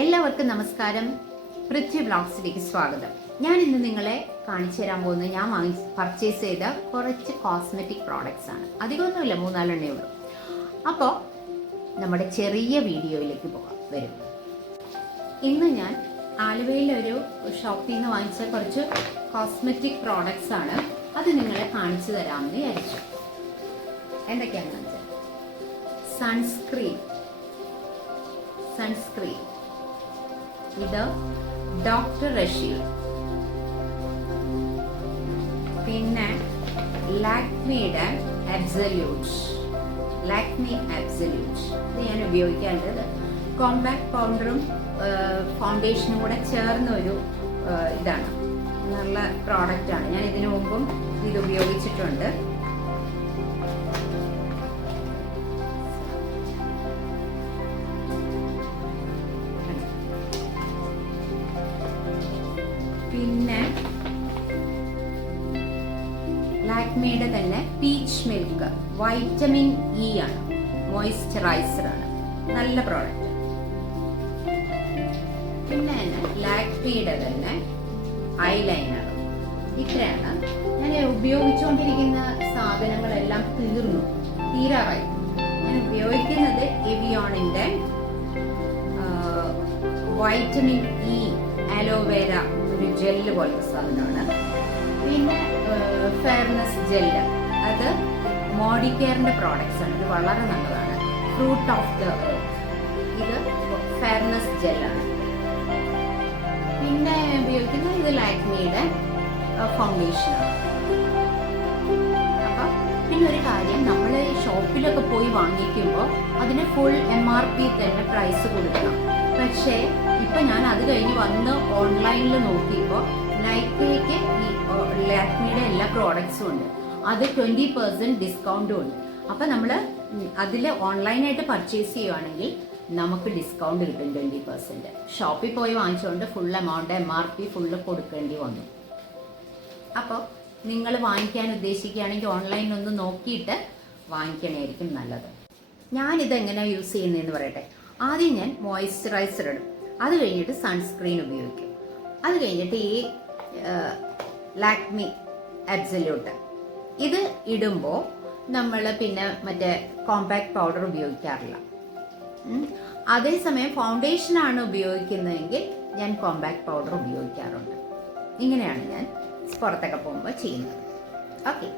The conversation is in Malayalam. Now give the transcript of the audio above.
എല്ലാവർക്കും നമസ്കാരം. പൃഥ്വി വ്ളോഗ്സിലേക്ക് സ്വാഗതം. ഞാൻ ഇന്ന് നിങ്ങളെ കാണിച്ചു തരാൻ പോകുന്നത് ഞാൻ പർച്ചേസ് ചെയ്ത കുറച്ച് കോസ്മെറ്റിക് പ്രോഡക്റ്റ്സ് ആണ്. അധികമൊന്നുമില്ല, 3-4 ഉള്ളൂ. അപ്പോൾ നമ്മുടെ ചെറിയ വീഡിയോയിലേക്ക് വരും. ഇന്ന് ഞാൻ ആലുവയിലൊരു ഷോപ്പിൽ നിന്ന് വാങ്ങിച്ച കുറച്ച് കോസ്മെറ്റിക് പ്രോഡക്റ്റ്സ് ആണ്. അത് നിങ്ങളെ കാണിച്ചു തരാമെന്ന് വിചാരിച്ചു. എന്തൊക്കെയാണെന്ന് വെച്ചാൽ സൺസ്ക്രീൻ, ഇത് ഡോക്ടർ റഷീൽ, പിന്നെ ലാക്മിയുടെ അബ്സല്യൂട്ട്, ഇത് ഞാൻ ഉപയോഗിക്കേണ്ടത് കോമ്പാക്ട് പൗഡറും ഫൗണ്ടേഷനും കൂടെ ചേർന്ന ഒരു ഇതാണ്. നല്ല പ്രോഡക്റ്റാണ്. ഞാൻ ഇതിനു മുമ്പും ഇത് ഉപയോഗിച്ചിട്ടുണ്ട്. പിന്നെ ലാക്മിയുടെ തന്നെ പീച്ച് മിൽക്ക് വൈറ്റമിൻ ഇ ആണ്, മോയ്സ്ചറൈസർ ആണ്, നല്ല പ്രോഡക്റ്റ്. പിന്നെ ലാക്മിയുടെ തന്നെ ഐലൈനർ. ഇത്രയാണ് ഞാൻ ഉപയോഗിച്ചുകൊണ്ടിരിക്കുന്ന സാധനങ്ങളെല്ലാം തീരാറായി. ഞാൻ ഉപയോഗിക്കുന്നത് എവിയോണിന്റെ വൈറ്റമിൻ ഇ അലോവേര ഒരു ജെല്ല് പോലത്തെ സാധനമാണ്. പിന്നെ ഫെയർനെസ് ജെല്ല്, അത് മോഡിക്കെയറിന്റെ പ്രോഡക്ട്സ് ആണ്. ഇത് വളരെ നല്ലതാണ്. ഫ്രൂട്ട് ഓഫ് ദ എർത്ത്, ഇത് ഫെയർനെസ് ജെല്ലാണ്. പിന്നെ ഉപയോഗിക്കുന്നത് ഇത് ലാക്മിയുടെ ഫൗണ്ടേഷനാണ്. അപ്പം പിന്നെ ഒരു കാര്യം, നമ്മൾ ഷോപ്പിലൊക്കെ പോയി വാങ്ങിക്കുമ്പോൾ അതിന് ഫുൾ MRP തന്നെ പ്രൈസ് കൊടുക്കണം. പക്ഷേ ഇപ്പൊ ഞാൻ അത് കഴിഞ്ഞ് വന്ന് ഓൺലൈനിൽ നോക്കിയപ്പോൾ നൈക്കയ്ക്ക് ഈ ലാക്മിയുടെ എല്ലാ പ്രോഡക്ട്സും ഉണ്ട്. അത് 20% ഡിസ്കൗണ്ടും ഉണ്ട്. അപ്പൊ നമ്മൾ അതിൽ ഓൺലൈനായിട്ട് പർച്ചേസ് ചെയ്യുവാണെങ്കിൽ നമുക്ക് ഡിസ്കൗണ്ട് കിട്ടും 20%. ഷോപ്പിൽ പോയി വാങ്ങിച്ചുകൊണ്ട് ഫുൾ എമൗണ്ട് MRP ഫുള്ള് കൊടുക്കേണ്ടി വന്നു. അപ്പോൾ നിങ്ങൾ വാങ്ങിക്കാൻ ഉദ്ദേശിക്കുകയാണെങ്കിൽ ഓൺലൈനിലൊന്ന് നോക്കിയിട്ട് വാങ്ങിക്കണമായിരിക്കും നല്ലത്. ഞാനിത് എങ്ങനെയാണ് യൂസ് ചെയ്യുന്നതെന്ന് പറയട്ടെ. ആദ്യം ഞാൻ മോയ്സ്ചറൈസർ ഇടും, അത് കഴിഞ്ഞിട്ട് സൺസ്ക്രീൻ ഉപയോഗിക്കും, അത് കഴിഞ്ഞിട്ട് ഈ ലാക്മി അബ്സല്യൂട്ട് ഇത് ഇടുമ്പോൾ നമ്മൾ പിന്നെ മറ്റേ കോമ്പാക്ട് പൗഡർ ഉപയോഗിക്കാറില്ല. അതേസമയം ഫൗണ്ടേഷനാണ് ഉപയോഗിക്കുന്നതെങ്കിൽ ഞാൻ കോമ്പാക്ട് പൗഡർ ഉപയോഗിക്കാറുണ്ട്. ഇങ്ങനെയാണ് ഞാൻ പുറത്തൊക്കെ പോകുമ്പോൾ ചെയ്യുന്നത്. ഓക്കെ.